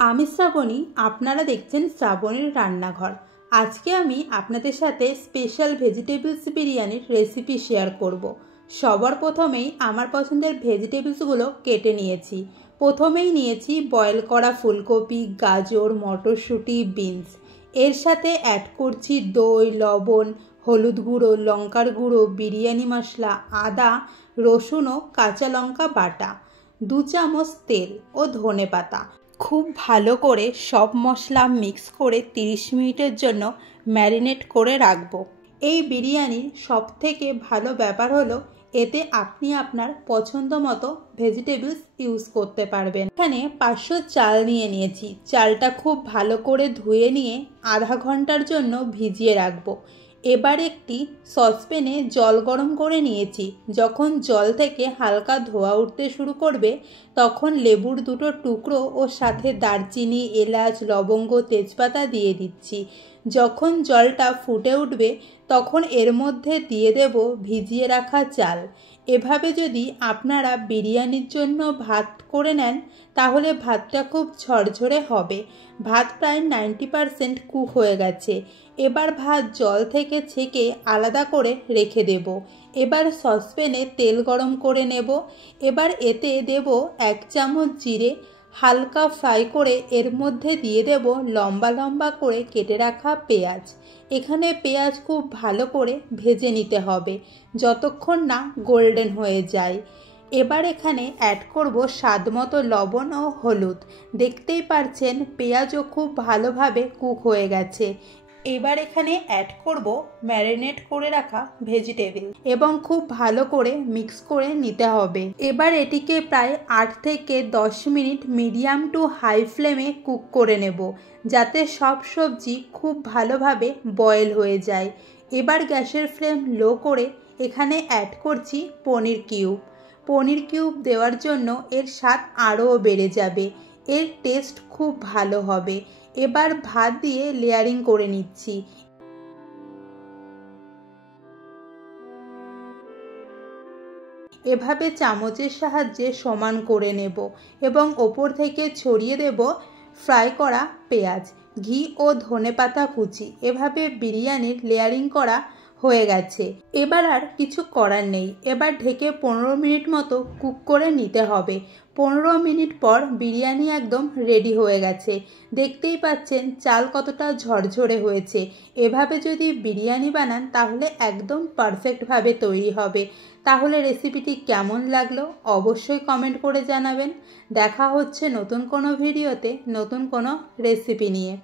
আমি শ্রাবণী, আপনারা দেখছেন শ্রাবণীর রান্নাঘর। আজকে আমি আপনাদের সাথে স্পেশাল ভেজিটেবলস বিরিয়ানির রেসিপি শেয়ার করব। সবার প্রথমেই আমার পছন্দের ভেজিটেবলসগুলো কেটে নিয়েছি। প্রথমেই নিয়েছি বয়েল করা ফুলকপি, গাজর, মটরশুঁটি, বিনস। এর সাথে অ্যাড করছি দই, লবণ, হলুদ গুঁড়ো, লঙ্কার গুঁড়ো, বিরিয়ানি মশলা, আদা, রসুন ও কাঁচা লঙ্কা বাটা, 2 চামচ তেল ও ধনেপাতা। খুব ভালো করে সব মশলা মিক্স করে 30 মিনিটের জন্য ম্যারিনেট করে রাখবো। এই বিরিয়ানির সবথেকে ভালো ব্যাপার হলো এতে আপনি আপনার পছন্দ মতো ভেজিটেবলস ইউজ করতে পারবেন। এখানে 500 চাল নিয়ে নিয়েছি। চালটা খুব ভালো করে ধুয়ে নিয়ে আধা ঘন্টার জন্য ভিজিয়ে রাখবো। এবার একটি সসপ্যানে জল গরম করে নিয়েছি। যখন জল থেকে হালকা ধোঁয়া উঠতে শুরু করবে তখন লেবুর 2টো টুকরো ও সাথে দারচিনি, এলাচ, লবঙ্গ, তেজপাতা দিয়ে দিচ্ছি। যখন জলটা ফুটে উঠবে তখন এর মধ্যে দিয়ে দেব ভিজিয়ে রাখা চাল। এভাবে যদি আপনারা বিরিয়ানির জন্য ভাত করে নেন তাহলে ভাতটা খুব ঝরঝরে হবে। ভাত প্রায় 90% কুক হয়ে গেছে। এবার ভাত জল থেকে ছেঁকে আলাদা করে রেখে দেব। এবার সসপ্যানে তেল গরম করে নেব। এবার এতে দেব 1 চামচ জিরে, হালকা ফ্রাই করে এর মধ্যে দিয়ে দেব লম্বা লম্বা করে কেটে রাখা পেঁয়াজ। এখানে পেঁয়াজ খুব ভালো করে ভেজে নিতে হবে যতক্ষণ না গোল্ডেন হয়ে যায়। এবার এখানে অ্যাড করব স্বাদ মতো লবণ ও হলুদ। দেখতেই পারছেন পেঁয়াজও খুব ভালোভাবে কুক হয়ে গেছে। এবার এখানে অ্যাড করব ম্যারিনেট করে রাখা ভেজিটেবল এবং খুব ভালো করে মিক্স করে নিতে হবে। এবার এটিকে প্রায় 8 থেকে 10 মিনিট মিডিয়াম টু হাই ফ্লেমে কুক করে নেব যাতে সব সবজি খুব ভালোভাবে বয়েল হয়ে যায়। এবার গ্যাসের ফ্লেম লো করে এখানে অ্যাড করছি পনির কিউব। পনির কিউব দেওয়ার জন্য এর স্বাদ আরও বেড়ে যাবে, এর টেস্ট খুব ভালো হবে। এবার ভাত দিয়ে লেয়ারিং করে নিচ্ছি। এভাবে চামচের সাহায্যে সমান করে নেব এবং ওপর থেকে ছড়িয়ে দেব ফ্রাই করা পেঁয়াজ, ঘি ও ধনেপাতা কুচি। এভাবে বিরিয়ানির লেয়ারিং করা হয়ে গেছে। এবার আর কিছু করার নেই। এবার ঢেকে 15 মিনিট মতো কুক করে নিতে হবে। 15 মিনিট পর বিরিয়ানি একদম রেডি হয়ে গেছে। দেখতেই পাচ্ছেন চাল কতটা ঝরঝরে হয়েছে। এভাবে যদি বিরিয়ানি বানান তাহলে একদম পারফেক্টভাবে তৈরি হবে। তাহলে রেসিপিটি কেমন লাগলো অবশ্যই কমেন্ট করে জানাবেন। দেখা হচ্ছে নতুন কোনো ভিডিওতে নতুন কোনো রেসিপি নিয়ে।